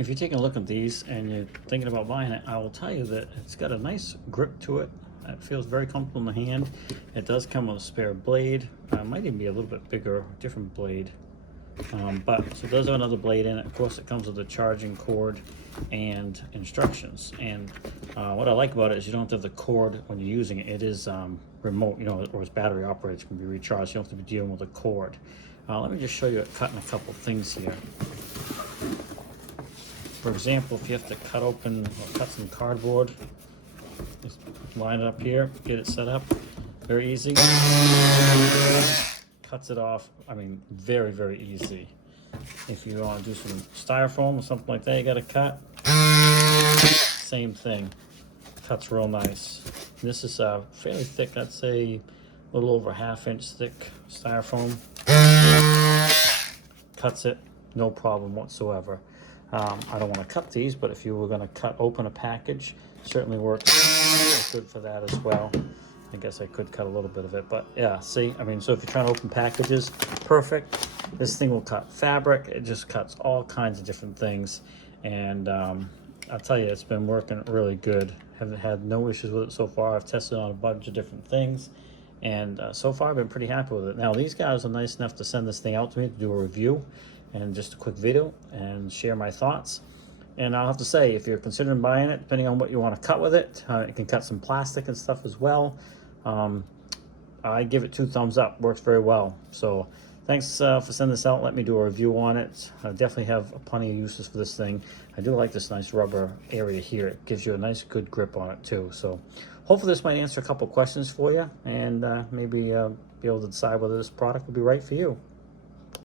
If you're taking a look at these and you're thinking about buying it, I will tell you that it's got a nice grip to it. It feels very comfortable in the hand. It does come with a spare blade. Might even be a little bit bigger, different blade. But so it does have another blade in it. Of course, it comes with a charging cord and instructions. And what I like about it is you don't have to have the cord when you're using it. It is remote, you know, or it's battery operated. It can be recharged. You don't have to be dealing with a cord. Let me just show you it cutting a couple things here. For example, if you have to cut open or cut some cardboard, just line it up here, get it set up, very easy. Cuts it off, I mean, very, very easy. If you want to do some styrofoam or something like that, you got to cut. Same thing, cuts real nice. This is fairly thick, I'd say a little over 1/2 inch thick styrofoam. Cuts it, no problem whatsoever. I don't want to cut these, but if you were going to cut open a package, certainly works good for that as well. I guess I could cut a little bit of it, but yeah, see, I mean, so if you're trying to open packages, perfect. This thing will cut fabric. It just cuts all kinds of different things. And I'll tell you, it's been working really good. Haven't had no issues with it so far. I've tested on a bunch of different things. And so far, I've been pretty happy with it. Now, these guys are nice enough to send this thing out to me to do a review and just a quick video and share my thoughts. And I'll have to say, if you're considering buying it, depending on what you want to cut with it, it can cut some plastic and stuff as well. I give it 2 thumbs up. Works very well. So thanks for sending this out. Let me do a review on it. I definitely have plenty of uses for this thing. I do like this nice rubber area here. It gives you a nice good grip on it too. So hopefully this might answer a couple questions for you, and maybe be able to decide whether this product would be right for you.